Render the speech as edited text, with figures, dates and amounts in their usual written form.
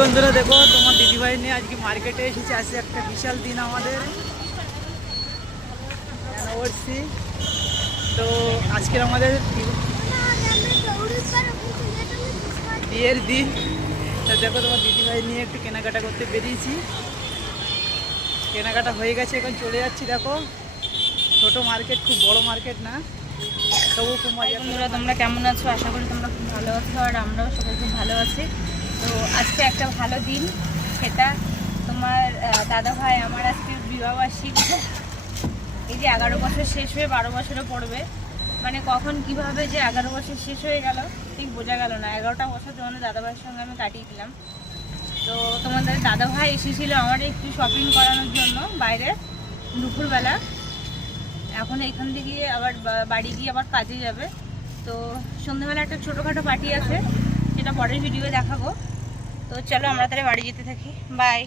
বন্ধুরা দেখো তোমার দিদিভাই নিয়ে আজকে মার্কেটে এসেছে। আজকে একটা বিশাল দিন আমাদের অ্যানিভার্সারি। তো আজকের আমাদের বিয়ের দিন। তো দেখো তোমার দিদিভাই নিয়ে একটু কেনাকাটা করতে বেরিয়েছি। কেনাকাটা হয়ে গেছে, এখন চলে যাচ্ছি। দেখো ছোট মার্কেট, খুব বড় মার্কেট না, তবু খুব মজা। বন্ধুরা তোমরা কেমন আছো? আশা করি তোমরা খুব ভালো আছো, আর আমরাও সবাই খুব ভালো আছি। তো আজকে একটা ভালো দিন, সেটা তোমার দাদা ভাই আমার আজকে বিবাহবার্ষিক। এই যে 11 বছর শেষ হয়ে 12 বছরে পড়বে, মানে কখন কিভাবে যে 11 বছর শেষ হয়ে গেল ঠিক বোঝা গেল না। 11টা বছর তোমাদের দাদা ভাইয়ের সঙ্গে আমি কাটিয়ে দিলাম। তো তোমাদের দাদা ভাই এসেছিলো আমার একটু শপিং করানোর জন্য বাইরে দুপুরবেলা। এখন এখান থেকে আবার বাড়ি গিয়ে আবার কাজে যাবে। তো সন্ধ্যাবেলা একটা ছোটোখাটো পার্টি আছে, সেটা পরের ভিডিও দেখাবো। তো চলো আমরা তাহলে বাড়ি যেতে থাকি। বাই।